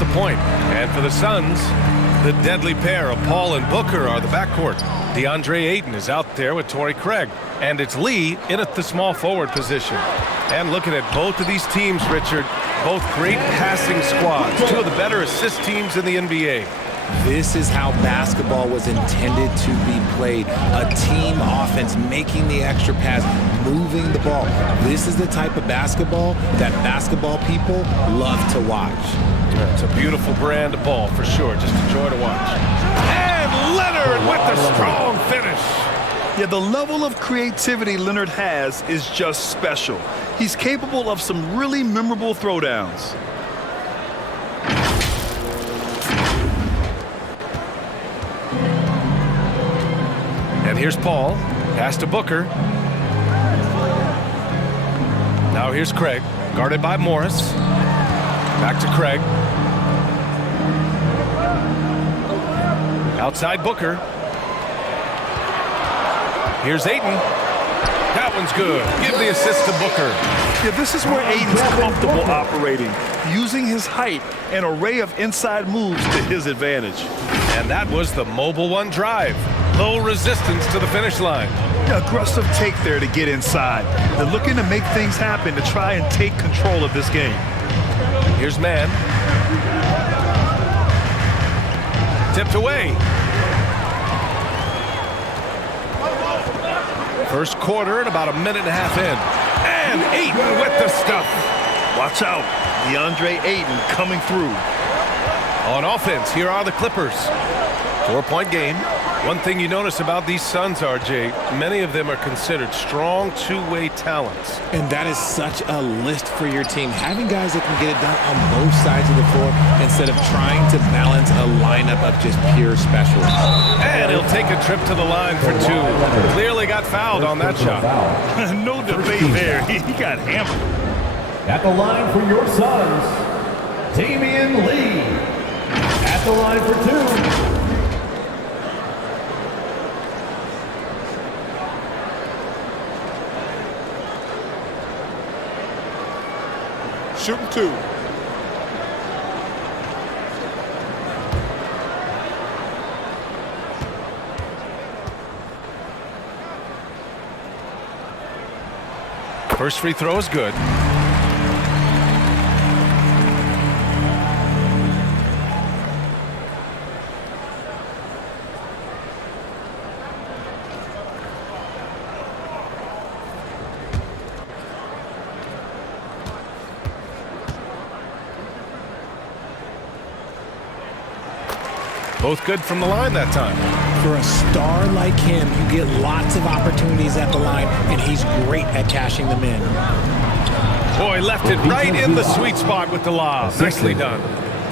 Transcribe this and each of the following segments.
the point. And for the Suns, the deadly pair of Paul and Booker are the backcourt. DeAndre Ayton is out there with Torrey Craig. And it's Lee in at the small forward position. And looking at both of these teams, Richard, both great passing squads. Two of the better assist teams in the NBA. This is how basketball was intended to be played. A team offense, making the extra pass, moving the ball. This is the type of basketball that basketball people love to watch. It's a beautiful brand of ball for sure. Just a joy to watch. And Leonard with the strong finish. Yeah, the level of creativity Leonard has is just special. He's capable of some really memorable throwdowns. And here's Paul. Pass to Booker. Now here's Craig. Guarded by Morris. Back to Craig. Outside Booker. Here's Ayton. That one's good. Give the assist to Booker. Yeah, this is where Ayton's comfortable operating, using his height and array of inside moves to his advantage. And that was the mobile one drive. Low resistance to the finish line. Yeah, aggressive take there to get inside. They're looking to make things happen to try and take control of this game. Here's Man. Tipped away. First quarter and about a minute and a half in. And Ayton with the stuff. Watch out. DeAndre Ayton coming through. On offense, here are the Clippers. 4-point game. One thing you notice about these Suns, RJ, many of them are considered strong two-way talents. And that is such a list for your team. Having guys that can get it done on both sides of the floor instead of trying to balance a lineup of just pure specialists. And he'll take a trip to the line for two. Clearly got fouled on that shot. No debate there. He got hammered. At the line for your Suns, Damian Lee. At the line for two. Shooting two. First free throw is good. Both good from the line that time. For a star like him, you get lots of opportunities at the line, and he's great at cashing them in. Boy, left it right in the sweet spot with the lob. Nicely done.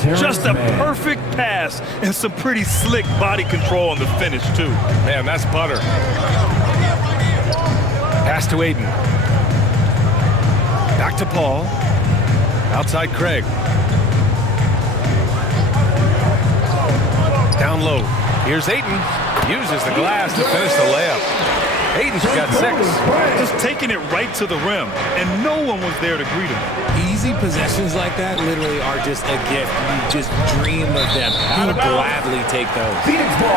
Just a perfect pass and some pretty slick body control on the finish, too. Man, that's butter. Pass to Ayton. Back to Paul. Outside Craig. Down low. Here's Ayton. Uses the glass to finish the layup. Ayton's got 6. Just taking it right to the rim, and no one was there to greet him. Easy possessions like that literally are just a gift. You just dream of them. You would gladly take those.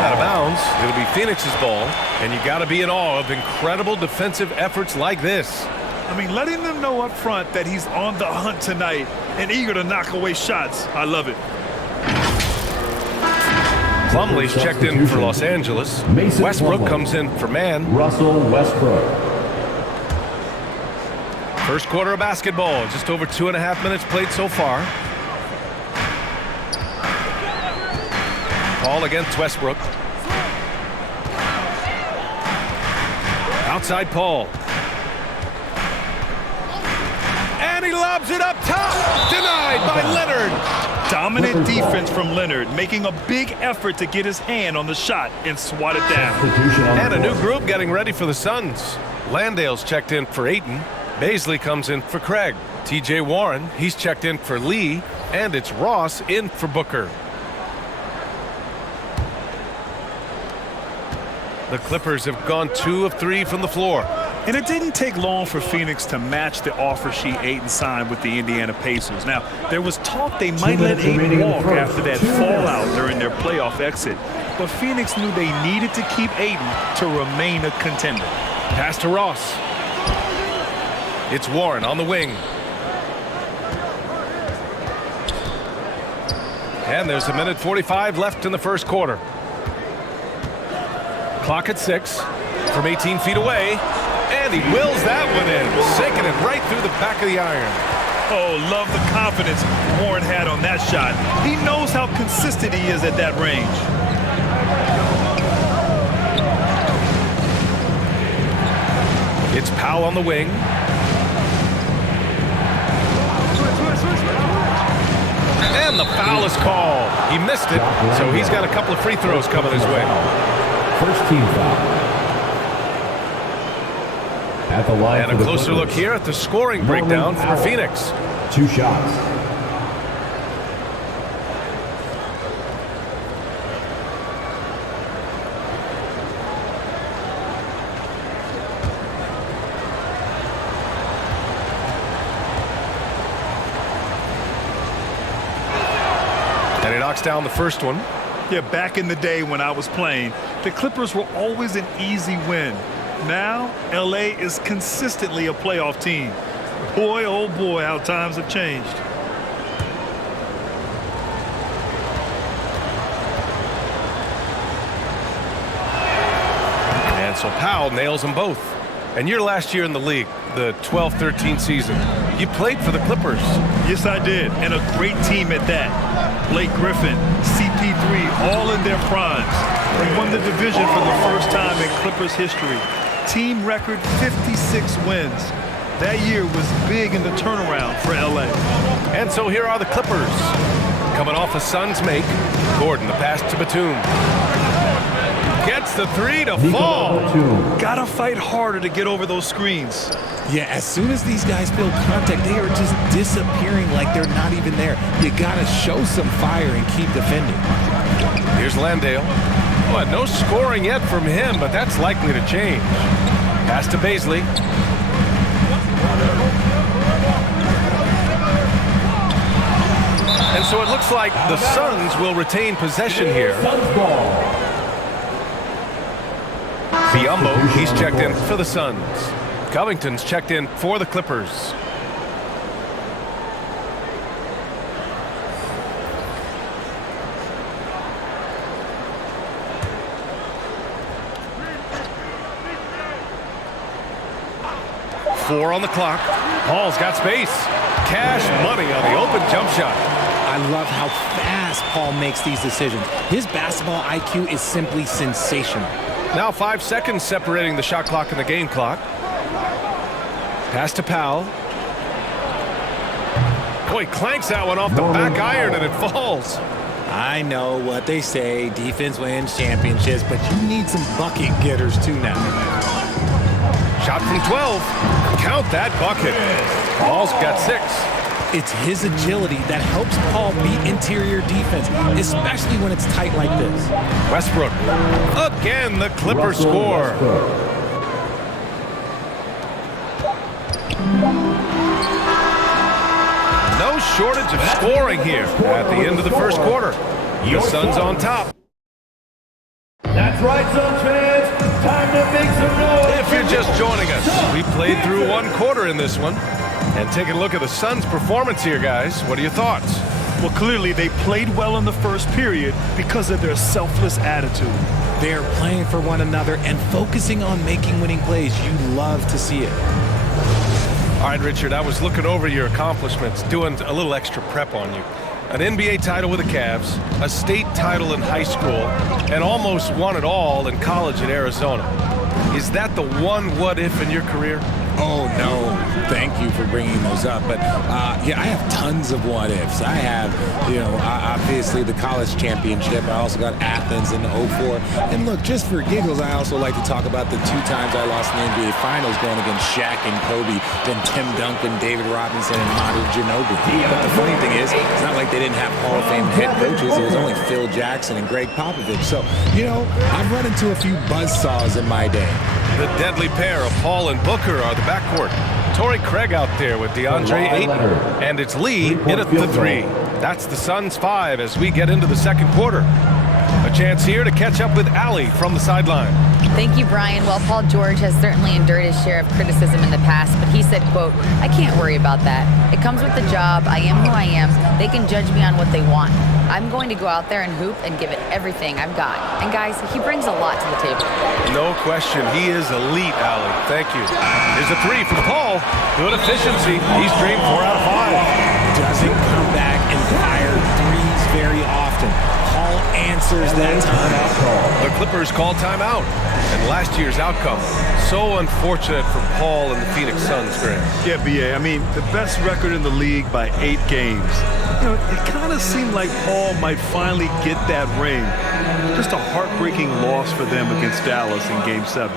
Out of bounds. It'll be Phoenix's ball, and you got to be in awe of incredible defensive efforts like this. I mean, letting them know up front that he's on the hunt tonight and eager to knock away shots. I love it. Plumlee's checked in for Los Angeles. Westbrook comes in for Man. Russell Westbrook. First quarter of basketball. Just over 2.5 minutes played so far. Paul against Westbrook. Outside Paul. And he lobs it up top. Denied by Leonard. Dominant defense from Leonard, making a big effort to get his hand on the shot and swat it down. And a new group getting ready for the Suns. Landale's checked in for Ayton. Baisley comes in for Craig. T.J. Warren, he's checked in for Lee. And it's Ross in for Booker. The Clippers have gone 2 of 3 from the floor. And it didn't take long for Phoenix to match the offer sheet Ayton signed with the Indiana Pacers. Now, there was talk they might let Ayton walk after that fallout during their playoff exit. But Phoenix knew they needed to keep Ayton to remain a contender. Pass to Ross. It's Warren on the wing. And there's a minute 45 left in the first quarter. Clock at 6 from 18 feet away. And he wills that one in, sinking it right through the back of the iron. Oh, love the confidence Warren had on that shot. He knows how consistent he is at that range. It's Powell on the wing. And the foul is called. He missed it, so he's got a couple of free throws coming his way. First team foul. At the line and a closer look here at the scoring breakdown for Phoenix. 2 shots. And he knocks down the first one. Yeah, back in the day when I was playing, the Clippers were always an easy win. Now, LA is consistently a playoff team. Boy, oh boy, how times have changed. And so Powell nails them both. And your last year in the league, the 12-13 season, you played for the Clippers. Yes, I did, and a great team at that. Blake Griffin, CP3, all in their primes. They won the division for the first time in Clippers history. Team record 56 wins. That year was big in the turnaround for LA. And so here are the Clippers. Coming off a Suns make. Gordon, the pass to Batum. Gets the 3 to fall. Gotta fight harder to get over those screens. Yeah, as soon as these guys feel contact, they are just disappearing like they're not even there. You gotta show some fire and keep defending. Here's Landale. Well, no scoring yet from him, but that's likely to change. Pass to Baisley. And so it looks like the Suns will retain possession here. Biyombo, he's checked in for the Suns. Covington's checked in for the Clippers. Four on the clock. Paul's got space. Cash money on the open jump shot. I love how fast Paul makes these decisions. His basketball IQ is simply sensational. Now 5 seconds separating the shot clock and the game clock. Pass to Powell. Oh, he clanks that one off the back iron and it falls. I know what they say, defense wins championships, but you need some bucket getters too now. Shot from 12. Count that bucket. Paul's got 6. It's his agility that helps Paul beat interior defense, especially when it's tight like this. Westbrook. Again, the Clippers score. No shortage of scoring here at the end of the first quarter. The Suns on top. That's right, Suns fans. Time to make some noise. If you're just joining us, we played through one quarter in this one. And taking a look at the Suns' performance here, guys. What are your thoughts? Well, clearly they played well in the first period because of their selfless attitude. They're playing for one another and focusing on making winning plays. You love to see it. All right, Richard, I was looking over your accomplishments, doing a little extra prep on you. An NBA title with the Cavs, a state title in high school, and almost won it all in college at Arizona. Is that the one what-if in your career? Oh, no. Thank you for bringing those up. But, yeah, I have tons of what-ifs. I have, obviously the college championship. I also got Athens in 04. And, look, just for giggles, I also like to talk about the 2 times I lost in the NBA Finals going against Shaq and Kobe, then Tim Duncan, David Robinson, and Manu Ginobili. But the funny thing is, it's not like they didn't have Hall of Fame head coaches. It was only Phil Jackson and Greg Popovich. So, I've run into a few buzzsaws in my day. The deadly pair of Paul and Booker are the backcourt. Torrey Craig out there with DeAndre Ayton. And it's Lee in at the 3. That's the Suns' 5 as we get into the second quarter. A chance here to catch up with Allie from the sideline. Thank you, Brian. Well, Paul George has certainly endured his share of criticism in the past, but he said, quote, "I can't worry about that. It comes with the job. I am who I am. They can judge me on what they want. I'm going to go out there and hoop and give it everything I've got." And guys, he brings a lot to the table. No question. He is elite, Allie. Thank you. Here's a 3 from Paul. Good efficiency. He's dreamed 4 out of 5. Doesn't come back and fire threes very often. Paul answers that time. The Clippers call timeout. And last year's outcome, so unfortunate for Paul and the Phoenix Suns, Graham. Yeah, BA. I mean, the best record in the league by 8 games. You know, it kind of seemed like Paul might finally get that ring. Just a heartbreaking loss for them against Dallas in Game 7.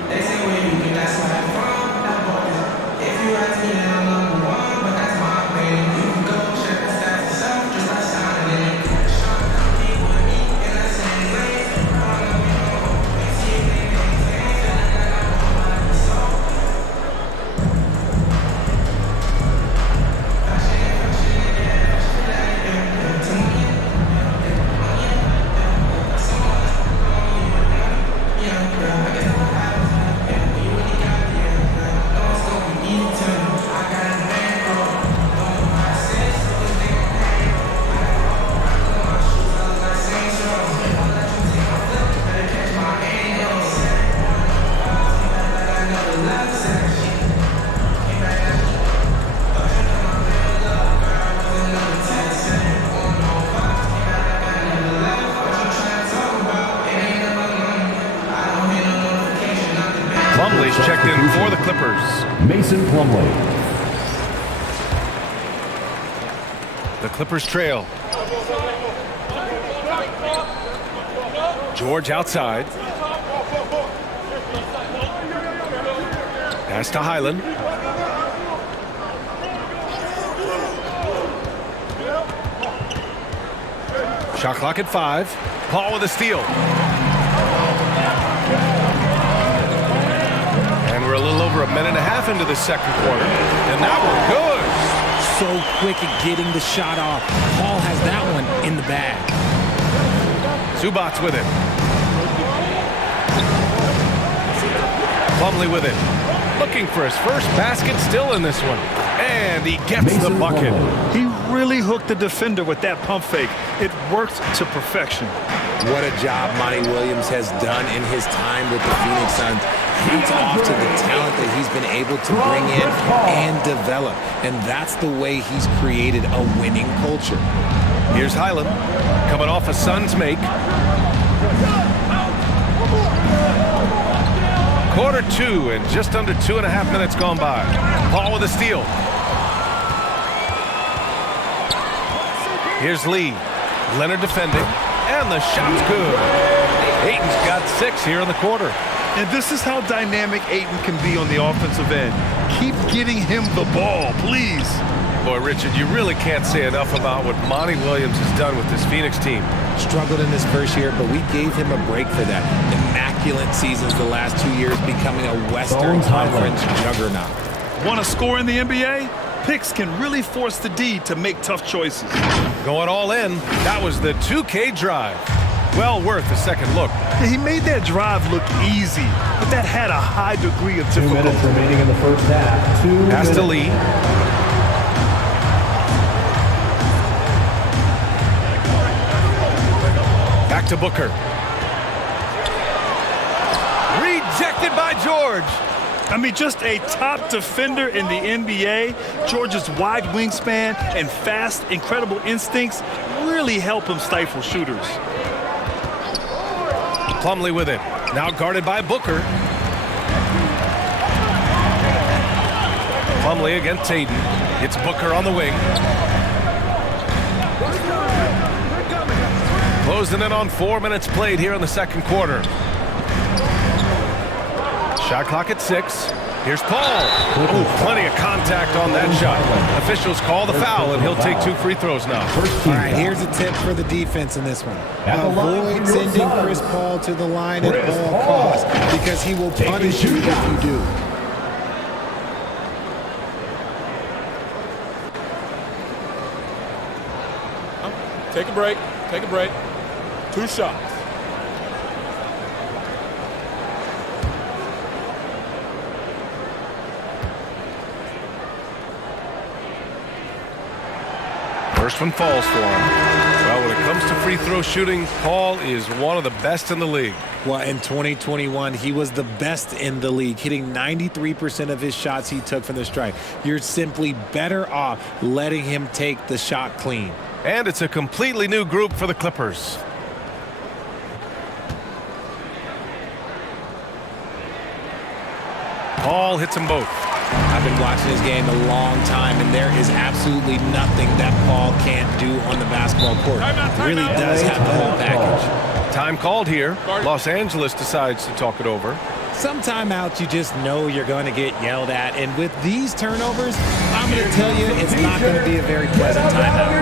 Plumlee's checked in for the Clippers. Mason Plumlee. The Clippers trail. George outside. Pass to Highland. Shot clock at 5. Paul with a steal. And we're a little over a minute and a half into the second quarter. And now we're good. So quick at getting the shot off. Paul has that one in the bag. Zubac's with it. Plumlee with it. Looking for his first basket, still in this one. And he gets the bucket. He really hooked the defender with that pump fake. It worked to perfection. What a job Monty Williams has done in his time with the Phoenix Suns. Hats off to the talent that he's been able to bring in and develop. And that's the way he's created a winning culture. Here's Highland coming off a Suns make. Quarter 2 and just under 2.5 minutes gone by. Paul with a steal. Here's Lee. Leonard defending. And the shot's good. Ayton's got 6 here in the quarter. And this is how dynamic Ayton can be on the offensive end. Keep getting him the ball, please. Boy, Richard, you really can't say enough about what Monty Williams has done with this Phoenix team. Struggled in his first year, but we gave him a break for that. Immaculate seasons the last 2 years, becoming a Western Conference juggernaut. Want to score in the NBA? Picks can really force the D to make tough choices. Going all in, that was the 2K drive. Well worth a second look. He made that drive look easy, but that had a high degree of 2 difficulty. minutes remaining in the first half. 2 minutes. Pass to Lee. Back to Booker. Rejected by George. I mean, just a top defender in the NBA. George's wide wingspan and fast, incredible instincts really help him stifle shooters. Plumlee with it. Now guarded by Booker. Plumlee against Ayton. It's Booker on the wing. Closing in on 4 minutes played here in the second quarter. Shot clock at 6. Here's Paul. Oh, plenty of contact on that shot. Officials call the foul, and he'll take 2 free throws now. All right, here's a tip for the defense in this one. Avoid sending Chris Paul to the line at all costs because he will punish you if you do. Take a break. Take a break. 2 shots. First one falls for him. Well, when it comes to free throw shooting, Paul is one of the best in the league. Well, in 2021, he was the best in the league, hitting 93% of his shots he took from the stripe. You're simply better off letting him take the shot clean. And it's a completely new group for the Clippers. Paul hits them both. I've been watching this game a long time, and there is absolutely nothing that Paul can't do on the basketball court. He really does have the whole package. Time called here. Los Angeles decides to talk it over. Some timeouts you just know you're going to get yelled at, and with these turnovers, I'm going to tell you it's not going to be a very pleasant timeout.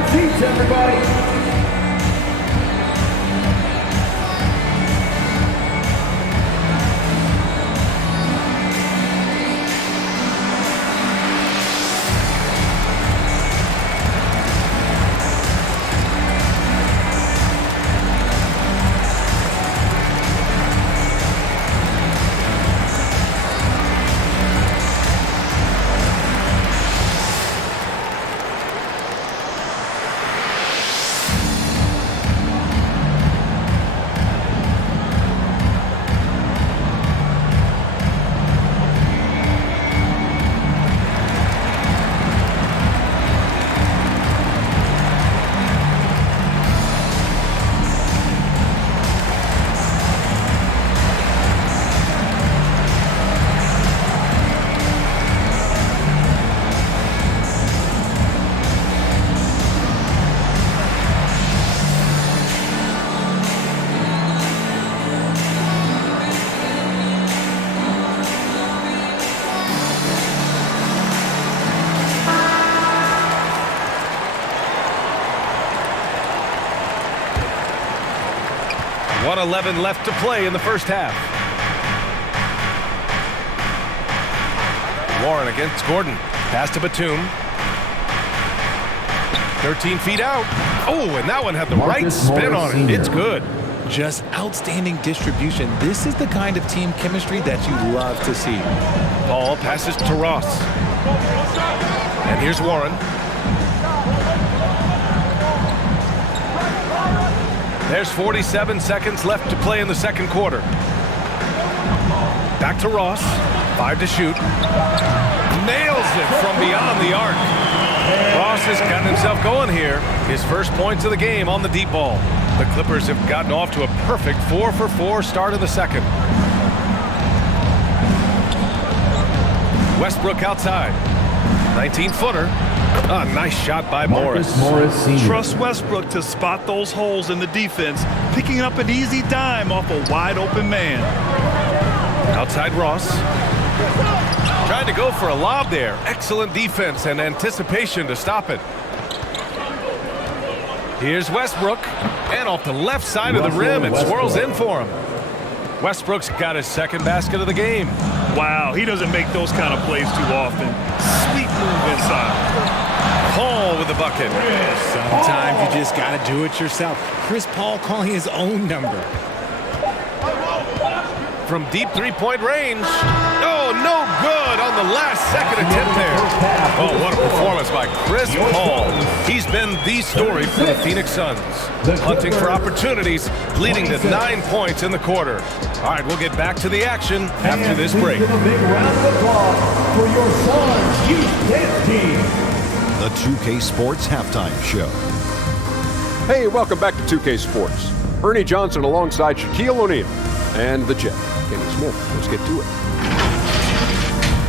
.11 left to play in the first half. Warren against Gordon. Pass to Batum. 13 feet out. Oh, and that one had the right spin on it. It's good. Just outstanding distribution. This is the kind of team chemistry that you love to see. Paul passes to Ross. And here's Warren. There's 47 seconds left to play in the second quarter. Back to Ross. 5 to shoot. Nails it from beyond the arc. Ross has gotten himself going here. His first points of the game on the deep ball. The Clippers have gotten off to a perfect 4-for-4 start of the second. Westbrook outside. 19-footer. A nice shot by Morris. Trust Westbrook to spot those holes in the defense, picking up an easy dime off a wide open man. Outside Ross. Trying to go for a lob there. Excellent defense and anticipation to stop it. Here's Westbrook. And off the left side of the rim, it swirls in for him. Westbrook's got his second basket of the game. Wow, he doesn't make those kind of plays too often. Sweet move inside. Paul with the bucket. Sometimes you just got to do it yourself. Chris Paul calling his own number. From deep three-point range. Oh, no good on the last second attempt there. Oh, what a performance by Chris Paul. He's been the story for the Phoenix Suns. Hunting for opportunities, leading to 9 points in the quarter. All right, we'll get back to the action after this break. Give a big round of applause for your Suns Youth Dance Team. The 2K Sports Halftime Show. Hey, welcome back to 2K Sports. Ernie Johnson alongside Shaquille O'Neal and the Jet, Kenny Smith. Let's get to it.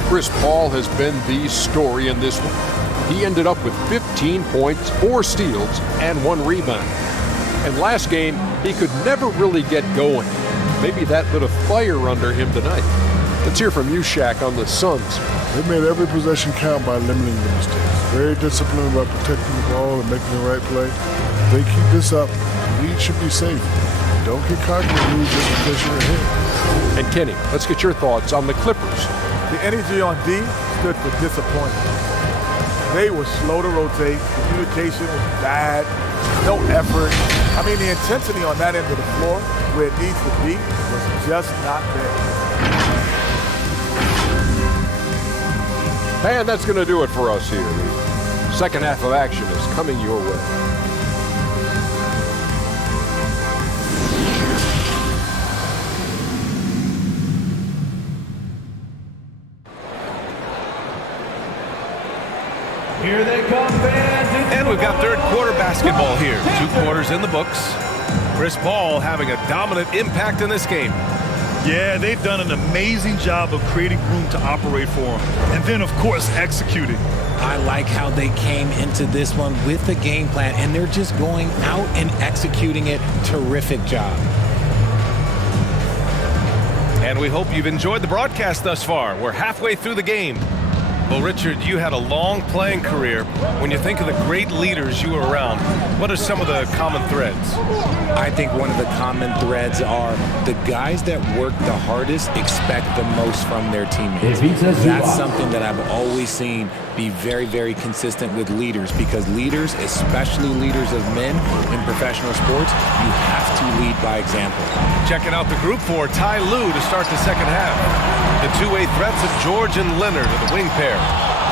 Chris Paul has been the story in this one. He ended up with 15 points, 4 steals, and 1 rebound. And last game, he could never really get going. Maybe that lit a fire under him tonight. Let's hear from you, Shaq, on the Suns. They made every possession count by limiting the mistakes. Very disciplined about protecting the ball and making the right play. If they keep this up, the lead should be safe. Don't get cocky and lose just because you're ahead. And Kenny, let's get your thoughts on the Clippers. The energy on D stood for disappointment. They were slow to rotate. Communication was bad. No effort. I mean, the intensity on that end of the floor, where it needs to be, was just not there. And that's going to do it for us here. The second half of action is coming your way. Here they come, fans. And we've got third quarter basketball here. 2 quarters in the books. Chris Paul having a dominant impact in this game. Yeah, they've done an amazing job of creating room to operate for him. And then, of course, executing. I like how they came into this one with a game plan, and they're just going out and executing it. Terrific job. And we hope you've enjoyed the broadcast thus far. We're halfway through the game. Well, Richard, you had a long playing career. When you think of the great leaders you were around, what are some of the common threads? I think one of the common threads are the guys that work the hardest expect the most from their teammates. That's something that I've always seen be very, very consistent with leaders, because leaders, especially leaders of men in professional sports, you have to lead by example. Checking out the group for Ty Lue to start the second half. The two-way threats of George and Leonard are the wing pair.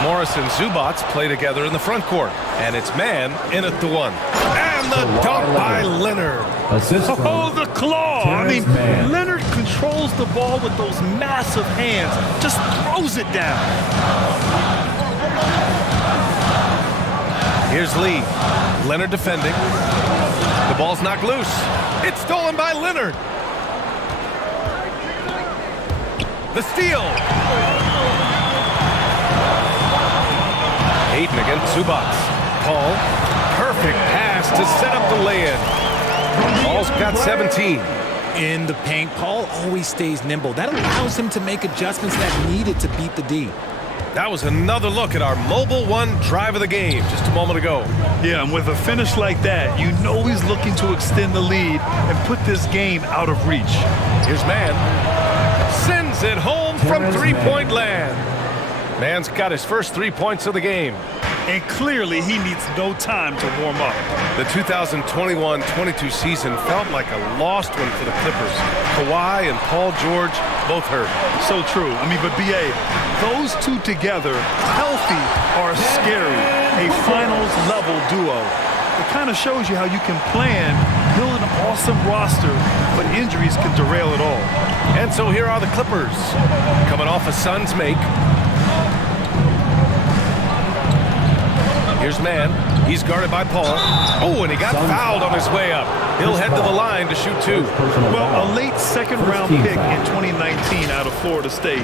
Morris and Zubats play together in the front court. And it's man in at the one. And the dunk by Leonard. Oh, the claw! I mean, Leonard controls the ball with those massive hands. Just throws it down. Here's Lee. Leonard defending. The ball's knocked loose. It's stolen by Leonard. The steal. Hayden against Zubats. Paul. Perfect pass to set up the lay-in. Paul's got 17. In the paint, Paul always stays nimble. That allows him to make adjustments that needed to beat the D. That was another look at our Mobile One drive of the game just a moment ago. Yeah, and with a finish like that, you know he's looking to extend the lead and put this game out of reach. Here's Man. Sends it home from three-point land. Man's got his first 3 points of the game. And clearly he needs no time to warm up. The 2021-22 season felt like a lost one for the Clippers. Kawhi and Paul George both hurt. So true. I mean, but B.A., those two together, healthy, are scary. A finals-level duo. It kind of shows you how you can plan, build an awesome roster, but injuries can derail it all. And so here are the Clippers, coming off a Suns make. Here's Man. He's guarded by Paul. Oh, and he got fouled on his way up. He'll head to the line to shoot 2. Well, a late second-round pick in 2019 out of Florida State.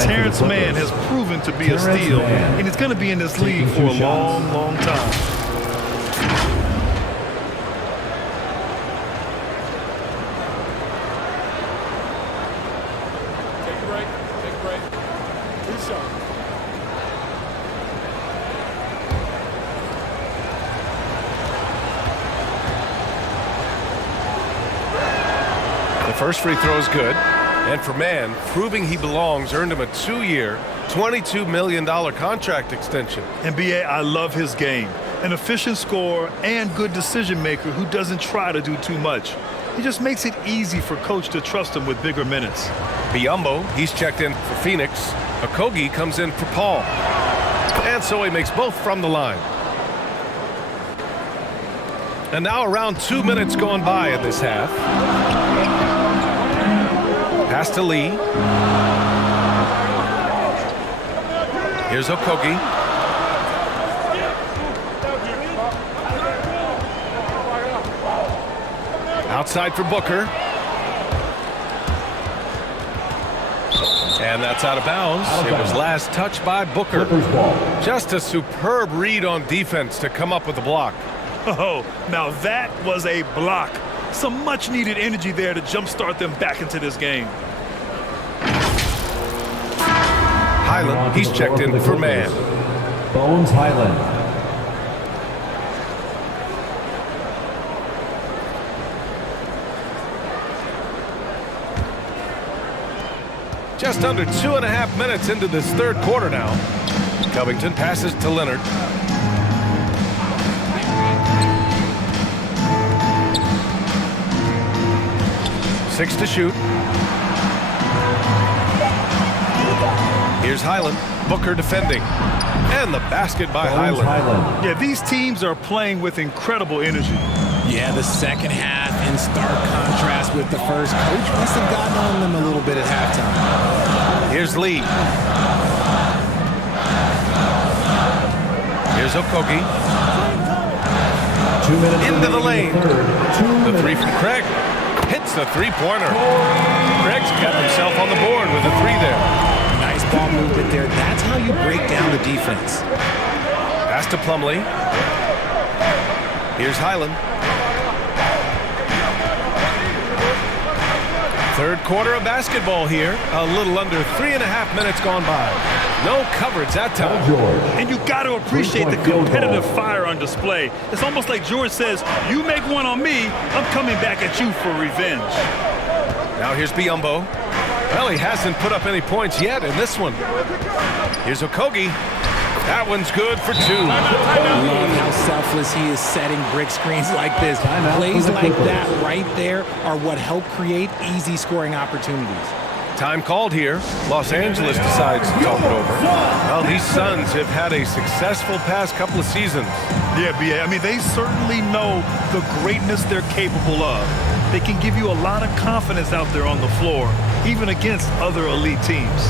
Terrence Mann has proven to be a steal, and he's going to be in this league for a long, long time. Take a break. Take a break. 2 shots. The first free throw is good. And for Man, proving he belongs earned him a 2-year, $22 million contract extension. And B.A., I love his game. An efficient scorer and good decision maker who doesn't try to do too much. He just makes it easy for coach to trust him with bigger minutes. Biyombo, he's checked in for Phoenix. Okogie comes in for Paul. And so he makes both from the line. And now around 2 minutes gone by in this half. Pass to Lee. Here's Okogie. Outside for Booker. And that's out of bounds. It was last touched by Booker. Just a superb read on defense to come up with the block. Oh, now that was a block. Some much-needed energy there to jumpstart them back into this game. Highland, he's checked in for man. Bones Highland. Just under 2.5 minutes into this third quarter now. Covington passes to Leonard. Six to shoot. Here's Highland. Booker defending. And the basket by Highland. Yeah, these teams are playing with incredible energy. Yeah, the second half in stark contrast with the first. Coach must have gotten on them a little bit at halftime. Here's Lee. Here's Okogie. 2 minutes Into the lane. The The three from Craig. Hits the three-pointer. Craig's got himself on the board with a three there. Nice ball movement there. That's how you break down the defense. Pass to Plumlee. Here's Highland. Third quarter of basketball here. A little under 3.5 minutes gone by. No coverage that time. And you got to appreciate the competitive fire on display. It's almost like George says, you make one on me, I'm coming back at you for revenge. Now here's Biyombo. Well, he hasn't put up any points yet in this one. Here's Okogie. That one's good for two. Love how selfless he is setting brick screens like this. Plays like that right there are what help create easy scoring opportunities. Time called here. Los Angeles decides to talk it over. Well, these Suns have had a successful past couple of seasons. Yeah, I mean, they certainly know the greatness they're capable of. They can give you a lot of confidence out there on the floor, even against other elite teams.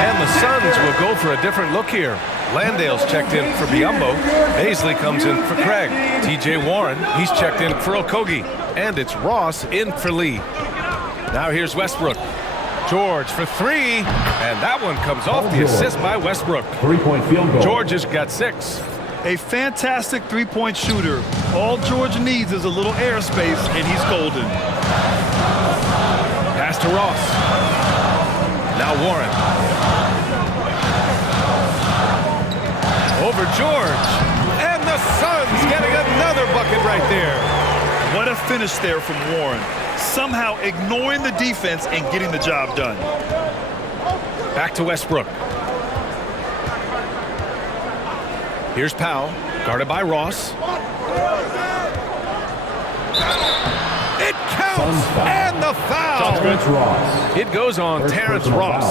And the Suns will go for a different look here. Landale's checked in for Biyombo. Baisley comes in for Craig. T.J. Warren, he's checked in for Okogie. And it's Ross in for Lee. Now here's Westbrook. George for three. And that one comes off the assist by Westbrook. 3-point field goal. George has got 6. A fantastic three-point shooter. All George needs is a little airspace, and he's golden. Pass to Ross. Now Warren. Over George. And the Suns getting another bucket right there. What a finish there from Warren. Somehow ignoring the defense and getting the job done. Back to Westbrook. Here's Powell, guarded by Ross. It counts, and the foul. It goes on Terrence Ross.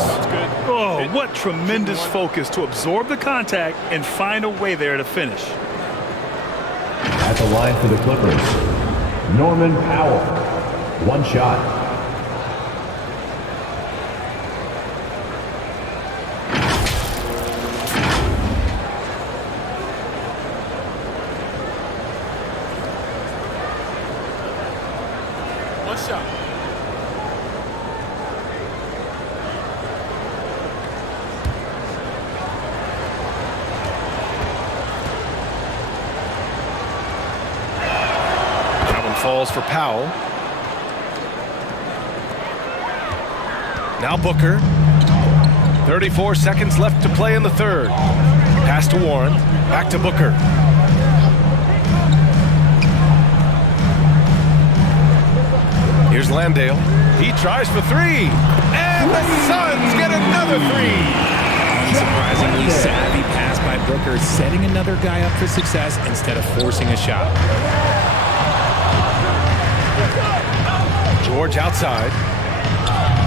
Oh, what tremendous focus to absorb the contact and find a way there to finish. At the line for the Clippers, Norman Powell. One shot. Falls for Powell. Now Booker. 34 seconds left to play in the third. Pass to Warren. Back to Booker. Here's Landale. He tries for three. And the Suns get another three. Unsurprisingly savvy pass by Booker, setting another guy up for success instead of forcing a shot. George outside.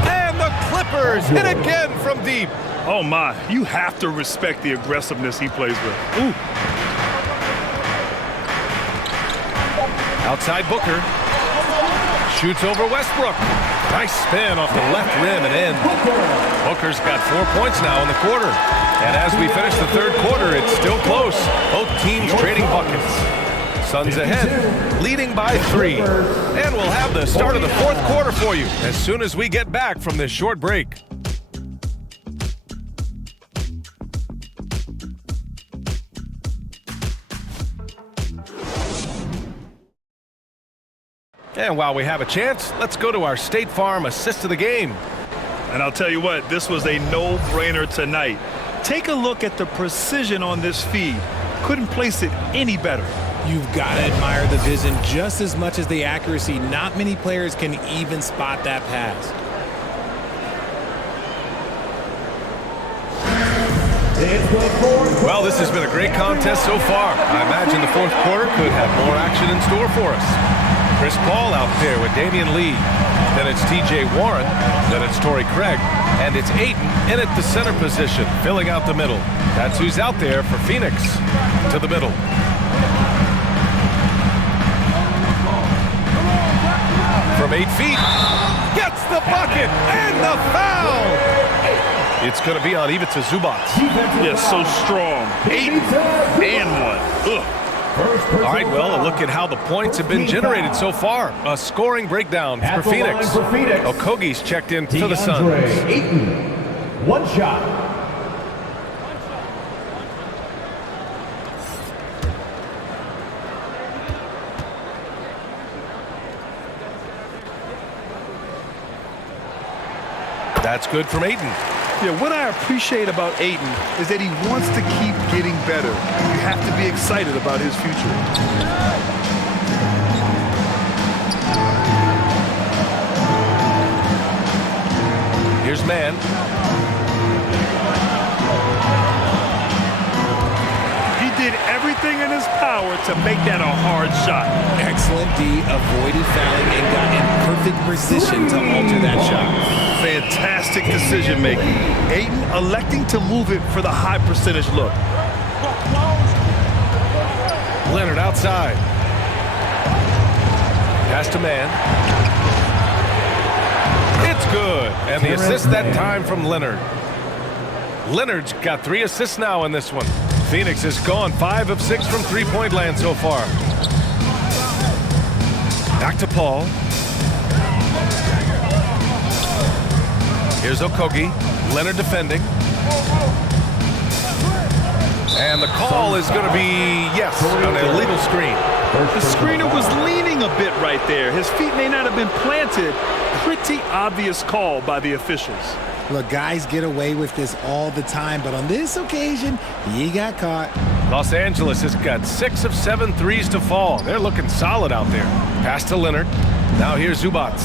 And the Clippers hit again from deep. Oh, my. You have to respect the aggressiveness he plays with. Ooh. Outside Booker. Shoots over Westbrook. Nice spin off the left rim and in. Booker's got 4 points now in the quarter. And as we finish the third quarter, it's still close. Both teams trading buckets. Suns ahead, leading by 3. And we'll have the start of the fourth quarter for you as soon as we get back from this short break. And while we have a chance, let's go to our State Farm assist of the game. And I'll tell you what, this was a no-brainer tonight. Take a look at the precision on this feed. Couldn't place it any better. You've got to admire the vision just as much as the accuracy. Not many players can even spot that pass. Well, this has been a great contest so far. I imagine the fourth quarter could have more action in store for us. Chris Paul out there with Damian Lee. Then it's T.J. Warren. Then it's Torrey Craig. And it's Ayton in at the center position, filling out the middle. That's who's out there for Phoenix. To the middle. From 8 feet. Gets the bucket and the foul. It's going to be on Ivica Zubac. Yes, so strong. 8 and 1. Ugh. All right, well, a look at how the points have been generated so far. A scoring breakdown for Phoenix. Okogie's checked in for the Suns. Ayton, 1 shot. That's good from Ayton. Yeah, what I appreciate about Ayton is that he wants to keep getting better. You have to be excited about his future. Here's Man. He did everything in his power to make that a hard shot. Excellent D, avoided fouling and got in perfect position to alter that shot. Fantastic decision making. Ayton electing to move it for the high percentage look. Leonard outside. Pass to Man. It's good. And the assist that time from Leonard. Leonard's got 3 assists now in this one. Phoenix has gone 5 of 6 from three-point land so far. Back to Paul. Here's Okogie. Leonard defending. And the call is going to be, yes, an illegal screen. The screener was leaning a bit right there. His feet may not have been planted. Pretty obvious call by the officials. Look, guys get away with this all the time, but on this occasion, he got caught. Los Angeles has got 6 of 7 threes to fall. They're looking solid out there. Pass to Leonard. Now here's Zubac.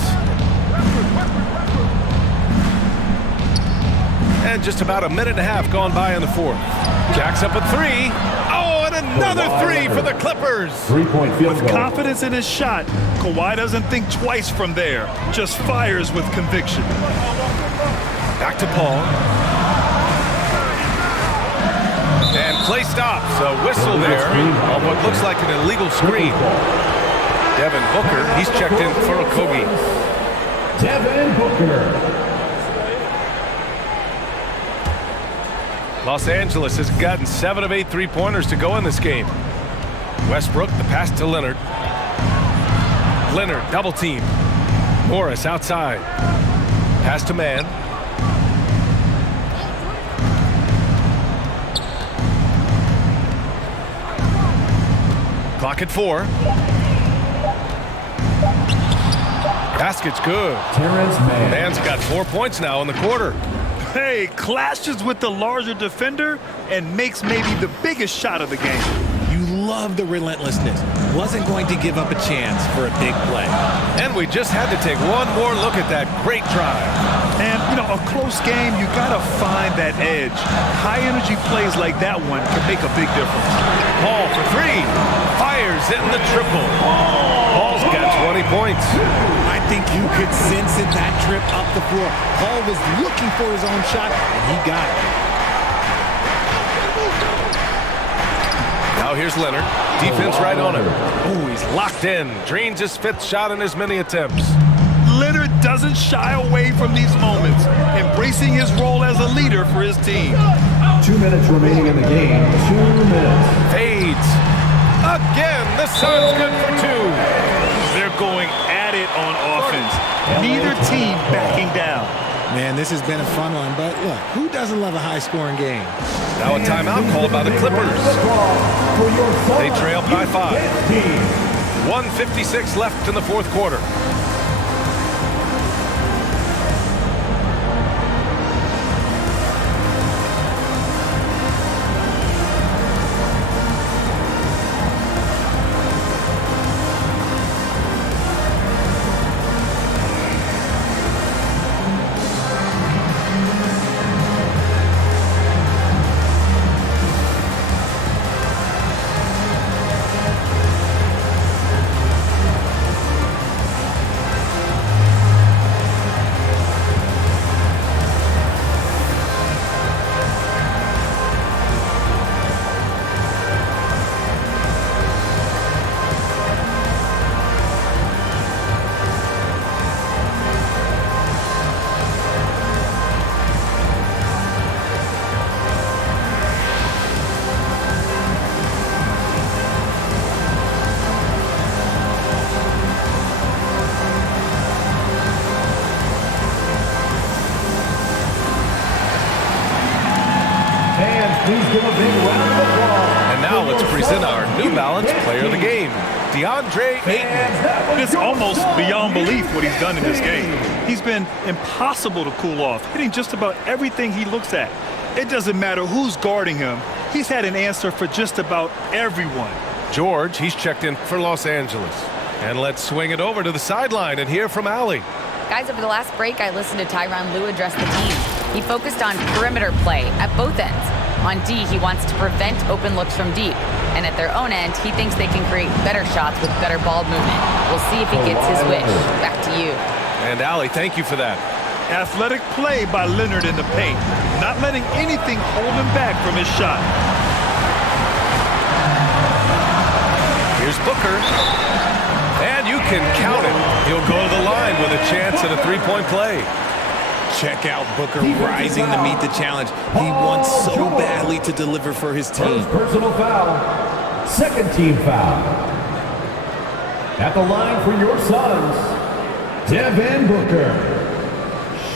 And just about a minute and a half gone by in the fourth. Jacks up a 3. Oh, and another 3 for the Clippers. 3-point field goal. With confidence in his shot, Kawhi doesn't think twice from there. Just fires with conviction. Back to Paul. And play stops. A whistle there on what looks like an illegal screen. Devin Booker, he's checked in for Okogie. Devin Booker. Los Angeles has gotten 7 of 8 three-pointers to go in this game. Westbrook, the pass to Leonard. Leonard, double team. Morris outside. Pass to Man. Clock at 4. Basket's good. Terrence Mann. Man's got 4 points now in the quarter. Hey, clashes with the larger defender and makes maybe the biggest shot of the game. You love the relentlessness. wasn't going to give up a chance for a big play. And we just had to take one more look at that great drive. And, you know, a close game, you got to find that edge. High-energy plays like that one can make a big difference. Paul for three. Fires in the triple. Paul's got 20 points. I think you could sense it that trip up the floor. Paul was looking for his own shot, and he got it. Now here's Leonard. Defense right on him. Oh, he's locked in. Drains his fifth shot in as many attempts. Leonard doesn't shy away from these moments, embracing his role as a leader for his team. 2 minutes remaining in the game. 2 minutes. Fades. Again, the Suns good for two. They're going at it on offense. Neither team backing down. Man, this has been a fun one, but look, who doesn't love a high-scoring game? Now a timeout called by the Clippers. They trail by 5. 1:56 left in the fourth quarter. And now let's present our New Balance Player of the Game, DeAndre Ayton. It's almost beyond belief what he's done in this game. He's been impossible to cool off, hitting just about everything he looks at. It doesn't matter who's guarding him. He's had an answer for just about everyone. George, he's checked in for Los Angeles. And let's swing it over to the sideline and hear from Allie. Guys, over the last break, I listened to Tyronn Lue address the team. He focused on perimeter play at both ends. On D, he wants to prevent open looks from deep. And at their own end, he thinks they can create better shots with better ball movement. We'll see if he gets his wish. Back to you. And Allie, thank you for that. Athletic play by Leonard in the paint, not letting anything hold him back from his shot. Here's Booker. And you can count it. He'll go to the line with a chance at a three-point play. Check out Booker rising to meet the challenge. He wants so badly to deliver for his team. First personal foul. Second team foul. At the line for your Suns, Devin Booker.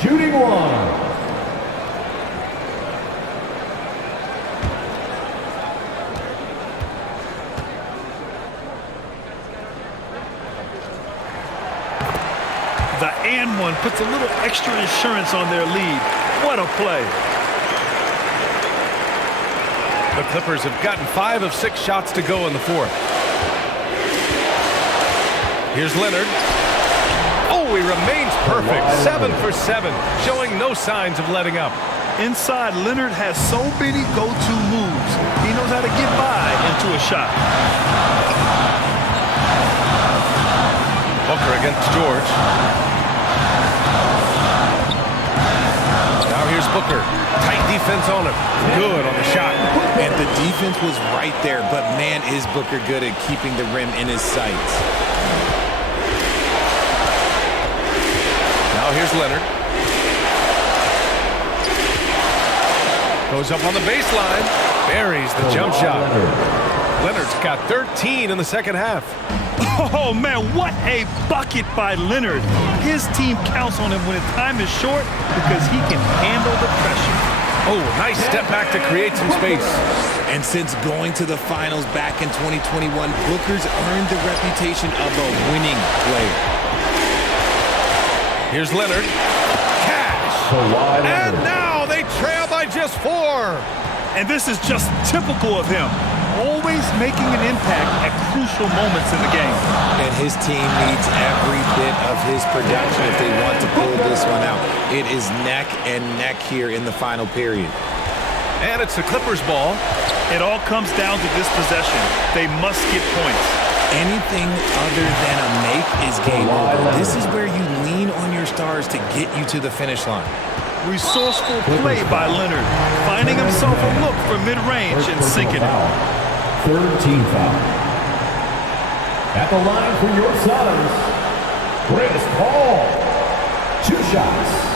Shooting one. The and one puts a little extra insurance on their lead. What a play. The Clippers have gotten 5 of 6 shots to go in the fourth. Here's Leonard. Oh, he remains perfect. 7 for 7, showing no signs of letting up. Inside, Leonard has so many go-to moves. He knows how to get by into a shot. Booker against George. Now here's Booker. Tight defense on him. Good on the shot. And the defense was right there, but man, is Booker good at keeping the rim in his sights. Now here's Leonard. Goes up on the baseline. Buries the jump shot. Leonard's got 13 in the second half. Oh, man, what a bucket by Leonard. His team counts on him when time is short because he can handle the pressure. Oh, nice step back to create some space. And since going to the finals back in 2021, Booker's earned the reputation of a winning player. Here's Leonard. Cash. And now they trail by just 4. And this is just typical of him. always making an impact at crucial moments in the game. And his team needs every bit of his production if they want to pull this one out. It is neck and neck here in the final period. And it's the Clippers' ball. It all comes down to this possession. They must get points. Anything other than a make is game over. This is where you lean on your stars to get you to the finish line. Resourceful play by Leonard, finding himself a look for mid-range and sinking it. Third team foul. At the line for your Suns, Chris Paul. 2 shots.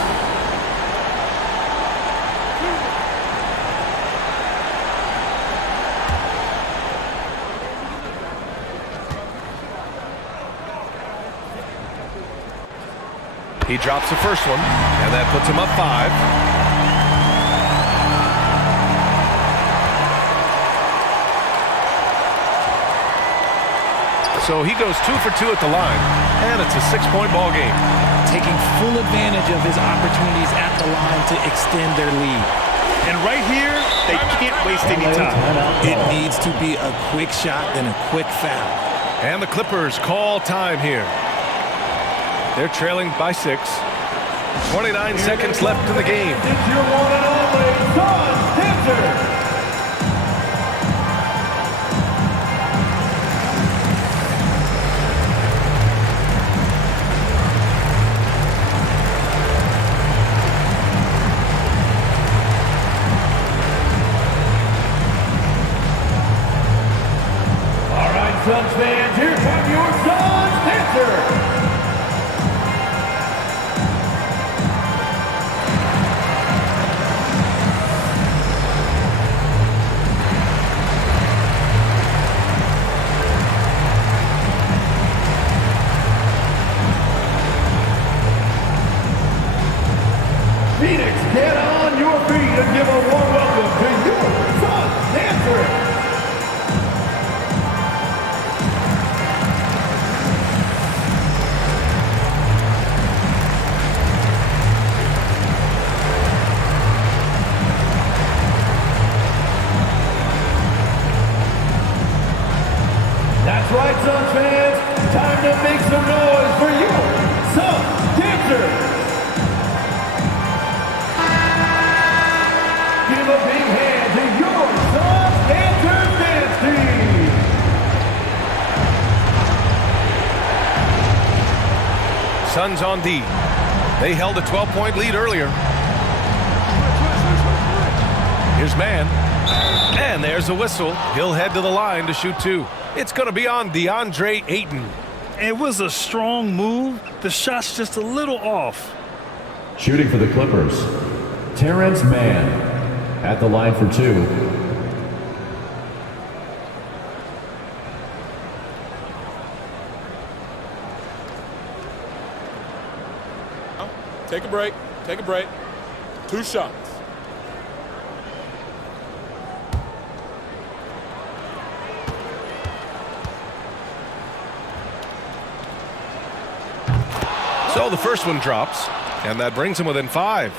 He drops the first one, and that puts him up 5. So he goes 2 for 2 at the line, and it's a 6-point ball game. Taking full advantage of his opportunities at the line to extend their lead. And right here, they can't waste any time. It needs to be a quick shot and a quick foul. And the Clippers call time here. They're trailing by 6. 29 seconds left in the game. It's your one and only Suns Dancer. All right, Suns fans, here come your Suns Dancer. Phoenix, get on your feet and give a warm welcome to your Suns Dancer. That's right, Suns fans. Time to make some noise for your Suns Dancer. Give a big hand to your Suns Dancer dance team. Suns on D. They held a 12-point lead earlier. Here's Man. And there's a whistle. He'll head to the line to shoot 2. It's going to be on DeAndre Ayton. It was a strong move. The shot's just a little off. Shooting for the Clippers, Terrence Mann. At the line for 2. Take a break. Take a break. 2 shots. So the first one drops, and that brings him within 5.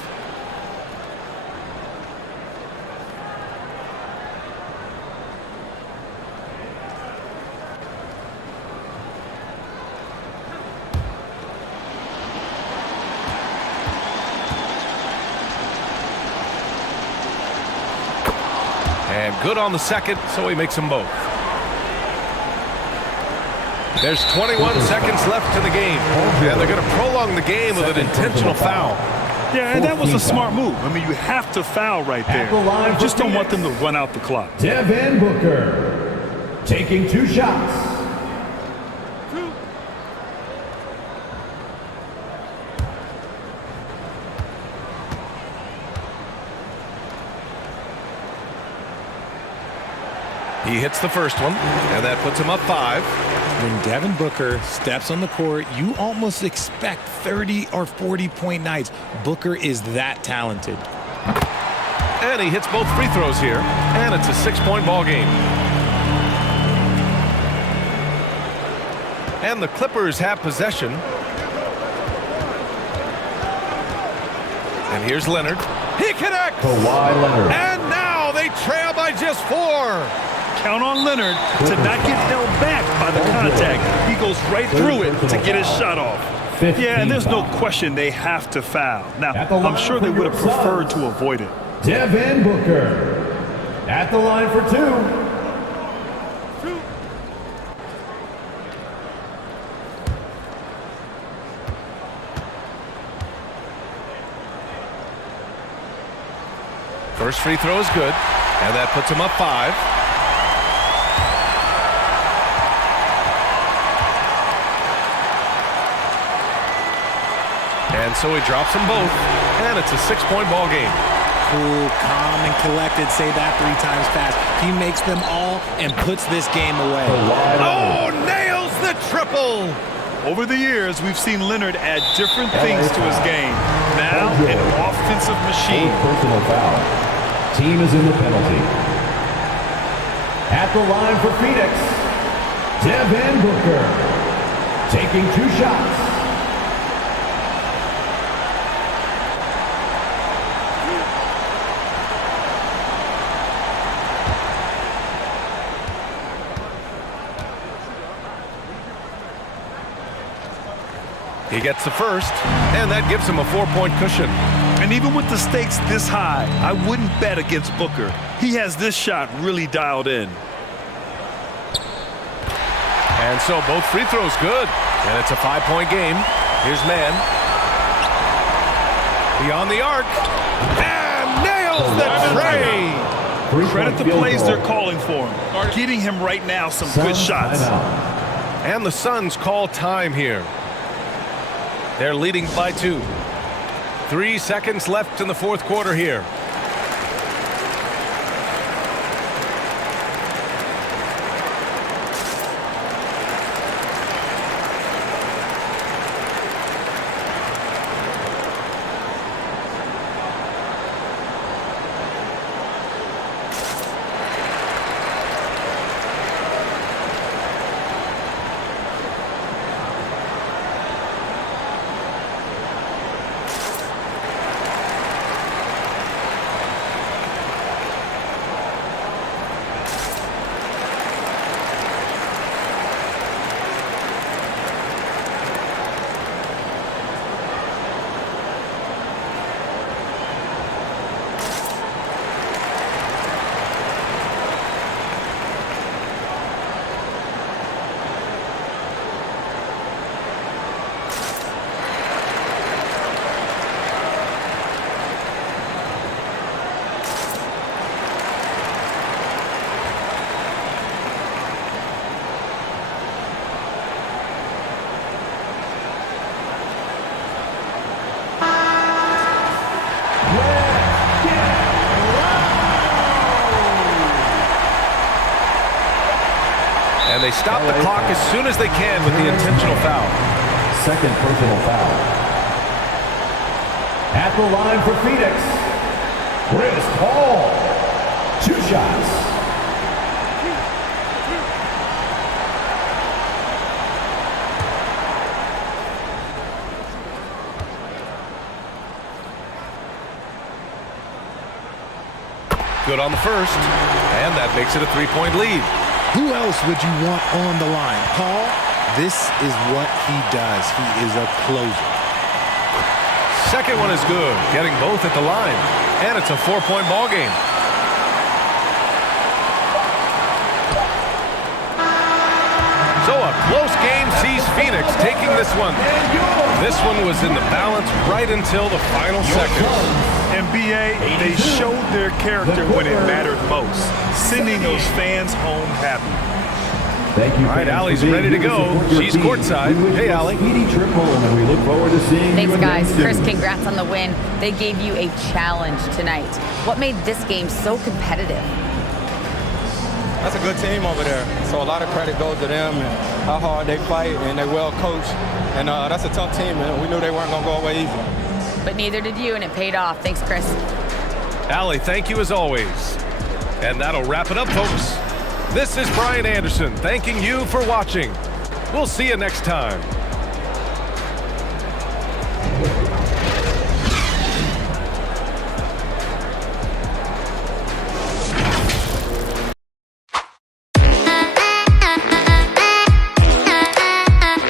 And good on the second, so he makes them both. There's 21 seconds left in the game. And they're going to prolong the game with an intentional foul. Yeah, and that was a smart move. I mean, you have to foul right there. Just don't want them to run out the clock. Devin Booker taking 2 shots. He hits the first one, and that puts him up 5. When Devin Booker steps on the court, you almost expect 30 or 40-point nights. Booker is that talented. And he hits both free throws here, and it's a 6-point ball game. And the Clippers have possession. And here's Leonard. He connects! Kawhi Leonard. And now they trail by just 4. Count on Leonard to not get held back by the contact. He goes right through it to get his shot off. Yeah, and there's no question they have to foul. Now, I'm sure they would have preferred to avoid it. Devin Booker at the line for 2. First free throw is good, and that puts him up 5. And so he drops them both, and it's a 6-point ball game. Cool, calm, and collected. Say that 3 times fast. He makes them all and puts this game away. Oh, nails the triple! Over the years, we've seen Leonard add different things to his game. Now, an offensive machine. Personal foul. Team is in the penalty. At the line for Phoenix, Devin Booker taking 2 shots. He gets the first, and that gives him a 4-point cushion. And even with the stakes this high, I wouldn't bet against Booker. He has this shot really dialed in. And so both free throws good, and it's a 5-point game. Here's Mann. Beyond the arc, and nails the tray! Credit the plays they're calling for him. Getting him right now some good shots. And the Suns call time here. They're leading by 2. 3 seconds left in the 4th quarter here. And they stop the clock as soon as they can with the intentional foul. Second personal foul. At the line for Phoenix, Chris Paul. 2 shots. Good on the first, and that makes it a 3-point lead. Who else would you want on the line? Paul, this is what he does. He is a closer. Second one is good, getting both at the line. And it's a 4-point ball game. So a close game sees Phoenix taking this one. This one was in the balance right until the final seconds. And B.A., they showed their character when it mattered most, sending those fans home happy. Thank you. All right, Allie's ready to go. She's courtside. Hey, Allie. And we look forward to seeing Thanks, you guys. again Chris, soon. congrats on the win. They gave you a challenge tonight. What made this game so competitive? That's a good team over there. So a lot of credit goes to them and how hard they fight, and they're well coached. And that's a tough team, and we knew they weren't going to go away easy. But neither did you, and it paid off. Thanks, Chris. Allie, thank you as always. And that'll wrap it up, folks. This is Brian Anderson thanking you for watching. We'll see you next time.